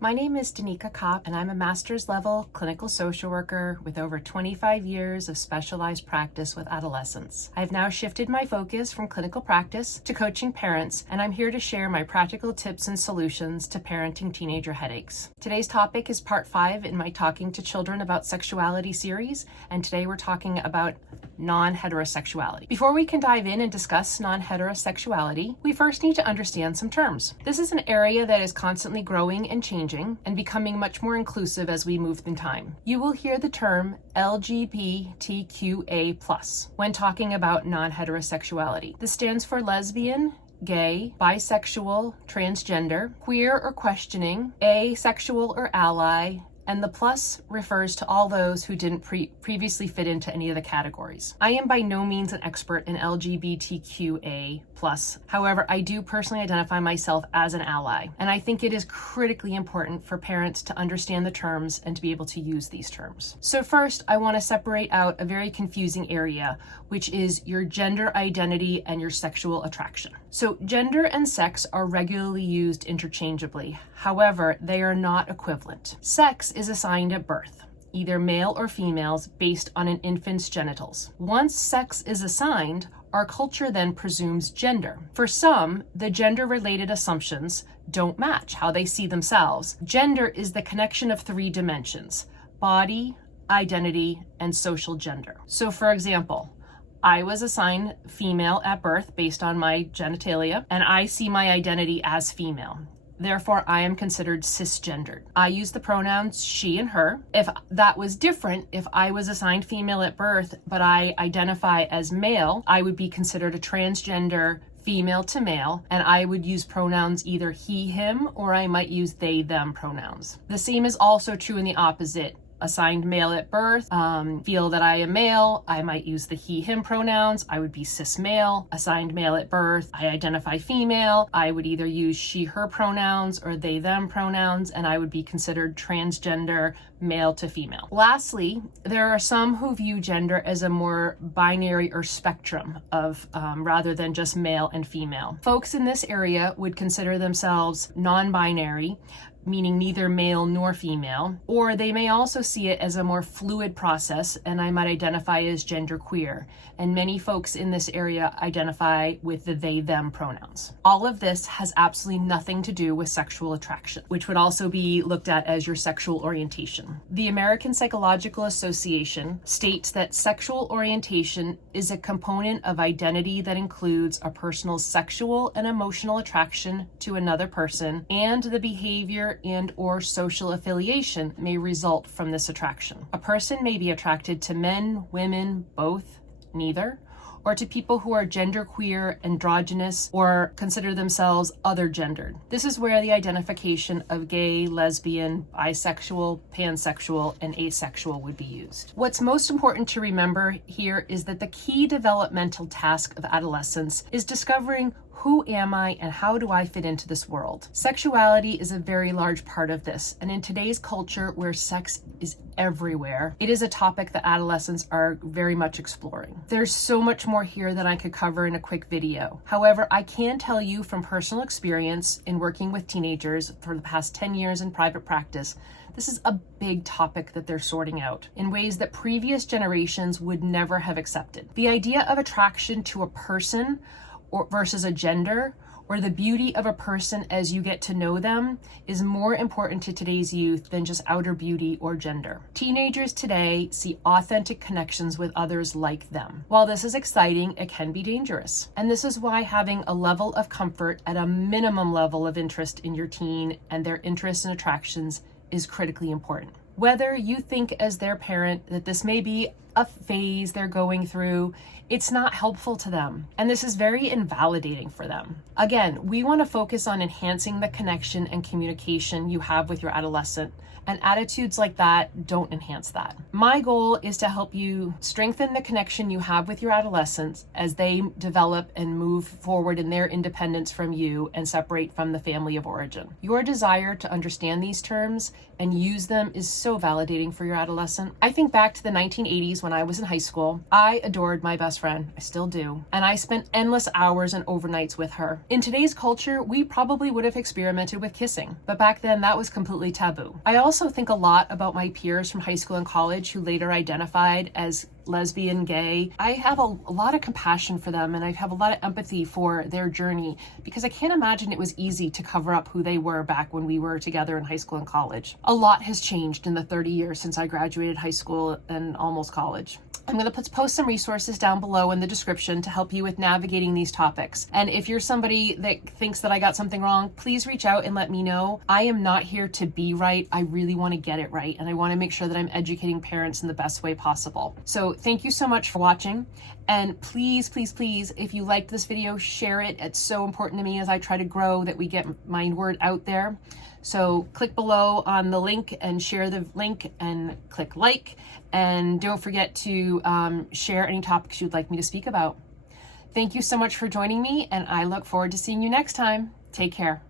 My name is Danica Kopp, and I'm a master's level clinical social worker with over 25 years of specialized practice with adolescents. I've now shifted my focus from clinical practice to coaching parents, and I'm here to share my practical tips and solutions to parenting teenager headaches. Today's topic is part 5 in my Talking to Children About Sexuality series, and today we're talking about non-heterosexuality. Before we can dive in and discuss non-heterosexuality, we first need to understand some terms. This is an area that is constantly growing and changing and becoming much more inclusive as we move through time. You will hear the term LGBTQA+ when talking about non-heterosexuality. This stands for lesbian, gay, bisexual, transgender, queer or questioning, asexual or ally, and the plus refers to all those who didn't previously fit into any of the categories. I am by no means an expert in LGBTQA+. However, I do personally identify myself as an ally, and I think it is critically important for parents to understand the terms and to be able to use these terms. So first, I want to separate out a very confusing area, which is your gender identity and your sexual attraction. So gender and sex are regularly used interchangeably. However, they are not equivalent. Sex is assigned at birth, either male or females, based on an infant's genitals. Once sex is assigned, our culture then presumes gender. For some, the gender-related assumptions don't match how they see themselves. Gender is the connection of 3 dimensions: body, identity, and social gender. So for example, I was assigned female at birth based on my genitalia, and I see my identity as female. Therefore, I am considered cisgendered. I use the pronouns she and her. If that was different, if I was assigned female at birth, but I identify as male, I would be considered a transgender female to male, and I would use pronouns either he, him, or I might use they, them pronouns. The same is also true in the opposite. Assigned male at birth, feel that I am male, I might use the he, him pronouns, I would be cis male. Assigned male at birth, I identify female, I would either use she, her pronouns or they, them pronouns, and I would be considered transgender male to female. Lastly, there are some who view gender as a more binary or spectrum of rather than just male and female. Folks in this area would consider themselves non-binary, meaning neither male nor female, or they may also see it as a more fluid process, and I might identify as genderqueer, and many folks in this area identify with the they, them pronouns. All of this has absolutely nothing to do with sexual attraction, which would also be looked at as your sexual orientation. The American Psychological Association states that sexual orientation is a component of identity that includes a person's sexual and emotional attraction to another person, and the behavior and or social affiliation may result from this attraction. A person may be attracted to men, women, both, neither, or to people who are genderqueer, androgynous, or consider themselves other gendered. This is where the identification of gay, lesbian, bisexual, pansexual, and asexual would be used. What's most important to remember here is that the key developmental task of adolescence is discovering who am I and how do I fit into this world? Sexuality is a very large part of this, and in today's culture where sex is everywhere, it is a topic that adolescents are very much exploring. There's so much more here than I could cover in a quick video. However, I can tell you from personal experience in working with teenagers for the past 10 years in private practice, this is a big topic that they're sorting out in ways that previous generations would never have accepted. The idea of attraction to a person or versus a gender, or the beauty of a person as you get to know them, is more important to today's youth than just outer beauty or gender. Teenagers today see authentic connections with others like them. While this is exciting, it can be dangerous. And this is why having a level of comfort at a minimum level of interest in your teen and their interests and attractions is critically important. Whether you think as their parent that this may be a phase they're going through, it's not helpful to them, and this is very invalidating for them. Again, we want to focus on enhancing the connection and communication you have with your adolescent, and attitudes like that don't enhance that. My goal is to help you strengthen the connection you have with your adolescents as they develop and move forward in their independence from you and separate from the family of origin. Your desire to understand these terms and use them is so validating for your adolescent. I think back to the 1980s when when I was in high school. I adored my best friend. I still do. And I spent endless hours and overnights with her. In today's culture, we probably would have experimented with kissing, but back then that was completely taboo. I also think a lot about my peers from high school and college who later identified as lesbian, gay. I have a lot of compassion for them, and I have a lot of empathy for their journey, because I can't imagine it was easy to cover up who they were back when we were together in high school and college. A lot has changed in the 30 years since I graduated high school and almost college. I'm going to post some resources down below in the description to help you with navigating these topics. And if you're somebody that thinks that I got something wrong, please reach out and let me know. I am not here to be right. I really want to get it right, and I want to make sure that I'm educating parents in the best way possible. So thank you so much for watching. And please, please, please, if you liked this video, share it. It's so important to me as I try to grow that we get my word out there. So click below on the link and share the link and click like. And don't forget to share any topics you'd like me to speak about. Thank you so much for joining me, and I look forward to seeing you next time. Take care.